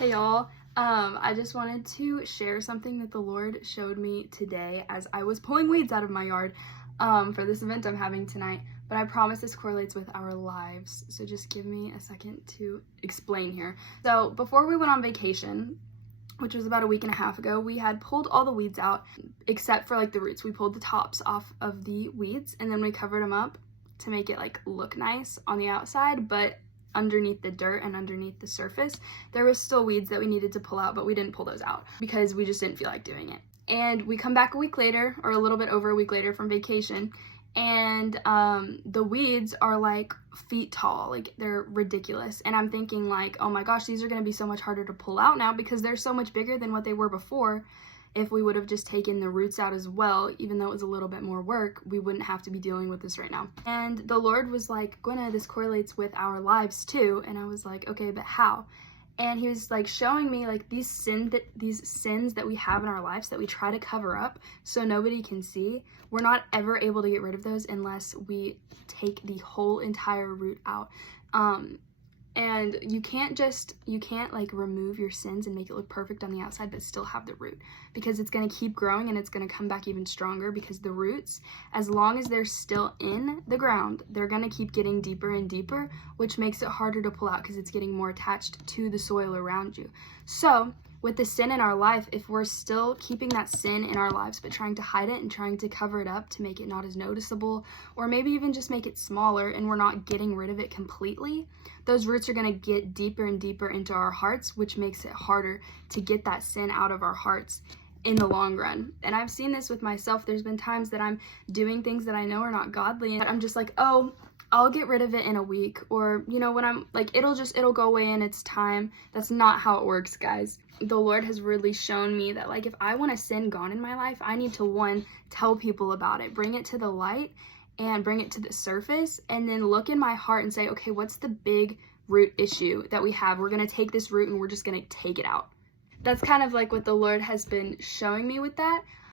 Hey y'all, I just wanted to share something that the Lord showed me today as I was pulling weeds out of my yard for this event I'm having tonight, but I promise this correlates with our lives, so just give me a second to explain here. So before we went on vacation, which was about a week and a half ago, we had pulled all the weeds out except for like the roots. We pulled the tops off of the weeds and then we covered them up to make it like look nice on the outside, but underneath the dirt and underneath the surface there was still weeds that we needed to pull out, but we didn't pull those out because we just didn't feel like doing it. And we come back a week later, or a little bit over a week later from vacation, and the weeds are like feet tall, like they're ridiculous. And I'm thinking like, oh my gosh, these are going to be so much harder to pull out now because they're so much bigger than what they were before. If we would have just taken the roots out as well, even though it was a little bit more work, we wouldn't have to be dealing with this right now. And the Lord was like, Gwenna, this correlates with our lives too. And I was like, okay, but how? And he was like showing me like these sins that we have in our lives that we try to cover up so nobody can see. We're not ever able to get rid of those unless we take the whole entire root out. And you can't like remove your sins and make it look perfect on the outside but still have the root, because it's going to keep growing and it's going to come back even stronger, because the roots, as long as they're still in the ground, they're going to keep getting deeper and deeper, which makes it harder to pull out because it's getting more attached to the soil around you. So with the sin in our life, if we're still keeping that sin in our lives but trying to hide it and trying to cover it up to make it not as noticeable, or maybe even just make it smaller, and we're not getting rid of it completely, those roots are going to get deeper and deeper into our hearts, which makes it harder to get that sin out of our hearts in the long run. And I've seen this with myself. There's been times that I'm doing things that I know are not godly and I'm just like, oh, I'll get rid of it in a week, or when I'm like, it'll go away in its time. That's not how it works, guys. The Lord has really shown me that like if I want a sin gone in my life, I need to, one, tell people about it, bring it to the light and bring it to the surface, and then look in my heart and say, okay, what's the big root issue that we have? We're going to take this root and we're just going to take it out. That's kind of like what the Lord has been showing me with that.